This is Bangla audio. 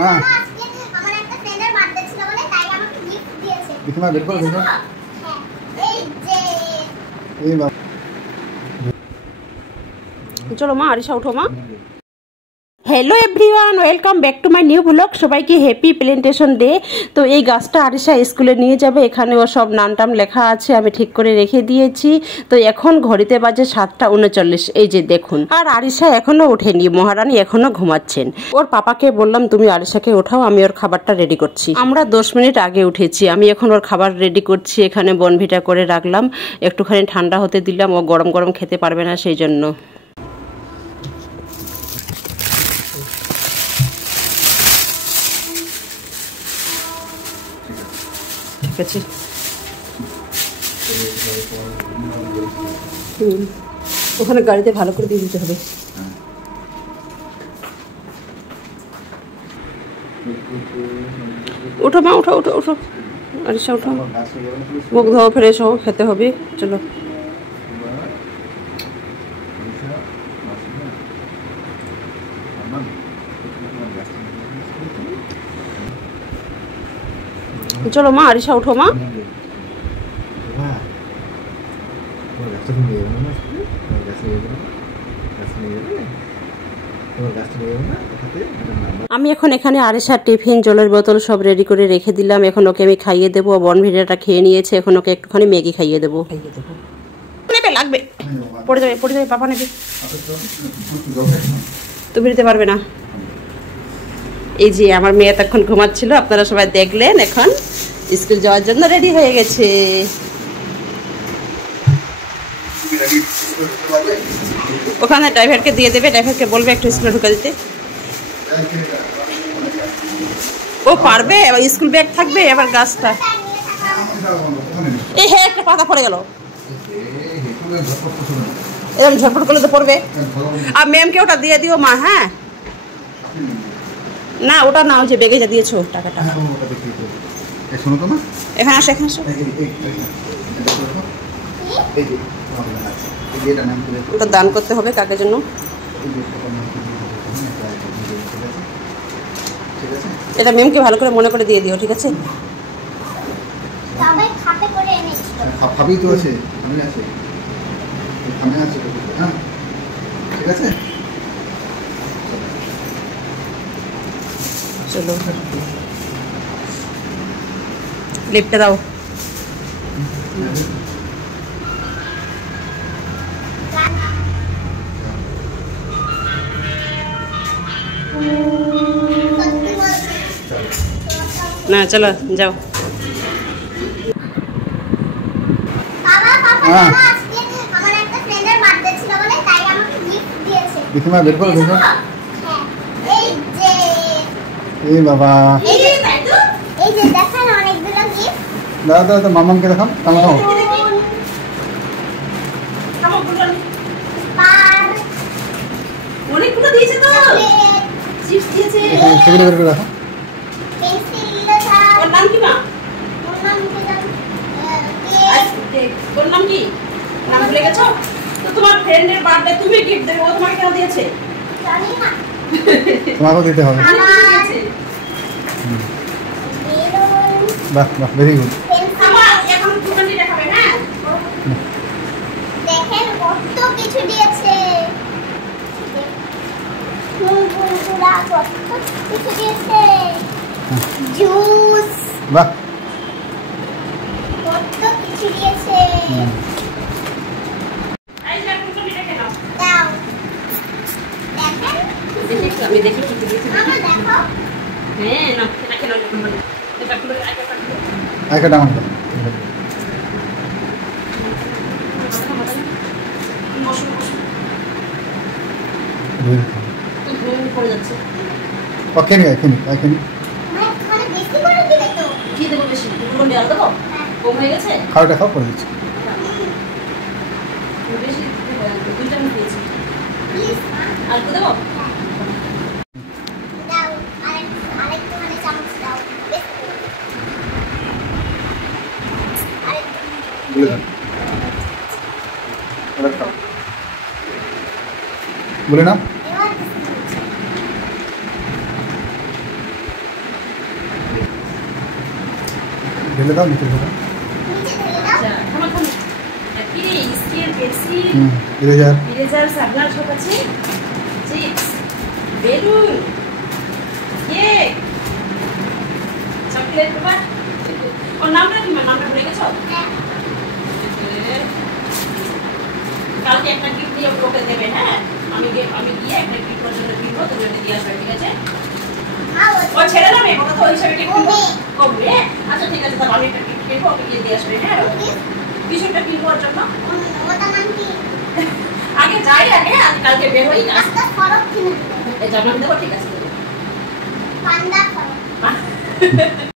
হ্যাঁ আজকে আমার একটা ফ্রেন্ডের বার্থডে ছিল বলে তাই আমাকে গিফট দিয়েছে। দেখো না বের করো দেখো। হ্যাঁ এই যে এই বাবা চলো মা আরিশা উঠো মা। Hello everyone, welcome back to my new blog. সবাইকে হ্যাপি প্রেজেন্টেশন ডে। তো এই গাছটা আরিশা স্কুলে নিয়ে যাবে, এখানে ও সব নাম টাম লেখা আছে, আমি ঠিক করে রেখে দিয়েছি। তো এখন ঘড়িতে বাজে 7:39, এই যে দেখুন। আর আরিশা এখনো ওঠেনি, মহারানী এখনো ঘুমাচ্ছেন। ওর পাপাকে বললাম তুমি আরিশাকে ওঠাও, আমি ওর খাবারটা রেডি করছি। আমরা 10 মিনিট আগে উঠেছি, আমি এখন ওর খাবার রেডি করছি। এখানে বনভিটা করে রাখলাম, একটুখানি ঠান্ডা হতে দিলাম, ও গরম গরম খেতে পারবে না সেই জন্য। ঠিক আছে, ওখানে গাড়িতে ভালো করে দিয়ে দিতে হবে। উঠো মা, উঠো উঠো উঠো আরিশা উঠো, মুখ ধোয়া ফ্রেশ হও, খেতে হবে। চলো চলো মা আরিশা উঠো মা। আমি এখন এখানে আরিশার টিফিন, জলের বোতল সব রেডি করে রেখে দিলাম। এখন ওকে আমি খাইয়ে দেবো। বনভিটাটা খেয়ে নিয়েছে, এখন ওকে একটুখানি ম্যাগি খাইয়ে দেবো। নেবে লাগবে, পড়ে যাবে পড়ে যাবে, পাপা নেবে, তুমি নিতে পারবে না। এই যে আমার মেয়ে তখন ঘুমাচ্ছিল, আপনারা সবাই দেখলেন। এখন স্কুল যাওয়ার জন্য রেডি হয়ে গেছে। ওখানে ড্রাইভারকে দিয়ে দেবে, ড্রাইভারকে বলবে একটু স্কুলে ঢুকে দিতে। ও পারবে, স্কুল ব্যাগ থাকবে। আবার গাছটা এই হ্যাঁ একটা পাতা পড়ে গেল, এরকম ঝটপট করলে তো পড়বে। আর ম্যামকে ওটা দিয়ে দিও মা। হ্যাঁ না ওটা না, ওই যে ব্যাগে যা দিয়েছো টাকাটা। এখানে আসো, এখানে আসো। ওটা দান করতে হবে কাকের জন্য। এটা ম্যামকে ভালো করে মনে করে দিয়ে দিও, ঠিক আছে? চলো লিফটটা দাও। না চলো যাও। হ্যাঁ আজকে আমার একটা ফ্রেন্ডের বার্থডে ছিল বলে তাই আমাকে গিফট দিয়েছে। দেখো না বের করো দেখো। হ্যাঁ এই যে এই বাবা এই যে দেখেন অনেকগুলো গিফট। দাও দাও তো মামাকে দেখাও, কেমন দাও। অনেকগুলো দিয়েছে তো, চিপস দিয়েছে। সেগুলো বের করে দেখো। ওর নাম কি মা? ওর নাম কি? নাম ভুলে গেছো তো? তোমার ফ্রেন্ডের বার্থডে তুমি গিফট দেবে, ও তোমাকে কেন দিয়েছে? জানি না, তোমাকেও দিতে হবে। বাহ বাহ, ভেরি গুড। আমার এখন দোকানে দেখাবে। হ্যাঁ দেখেন কত কিছু দিয়েছে, কত কিছু দিয়েছে। জুস, বাহ কত কিছু দিয়েছে। আমি দেখি কি দিয়েছে। মামা দেখো। হ্যাঁ না এটা খেলো, এটা খুলে আইকা ডাউন করো। পড়ে যাচ্ছে। ওকে নি আইকা নি মানে বেশি করে দিবে তো। কি দেব বেশি? দুটো দেওয়া দেবো? কম হয়ে গেছে? খাওয়াটা খাও পড়ে যাচ্ছে। বেশি দুইটা আমি খেয়েছি। প্লিজ আর কত দেবো? দাও আরেকটু মানে চামচ দাও। বলে না ঢেলে দাও নিচে ঢেলে দাও। নিচে ঢেলে দাও। আচ্ছা থামো থামো কি রে scale pencil eraser eraser sharpener সব আছে চিপস বেলুন কেক চকলেট বাবা ওর নামটা কি নামটা ভুলে গেছো হ্যাঁ। কালকে একটা গিফট দিয়ে ওকে দেবে হ্যাঁ আমি গিয়ে একটা গিফট পর্যন্ত কিনবো তুমি ওকে দিয়ে আসবে ঠিক আছে হ্যাঁ, ও ছেড়ে দাও ওটা তো ওই হিসাবে গিফট কমবে। কমবে আচ্ছা ঠিক আছে তাহলে আমি একটা গিফট কিনবো ওকে গিয়ে দিয়ে আসবে হ্যাঁ কিছু একটা কিনবো ওর জন্য ওটার নাম কি? আগে যাই আগে কালকে বের হই একটা ফরক কিনে দিবো। এই জামা দেবো ঠিক আছে পান্ডা ফরক।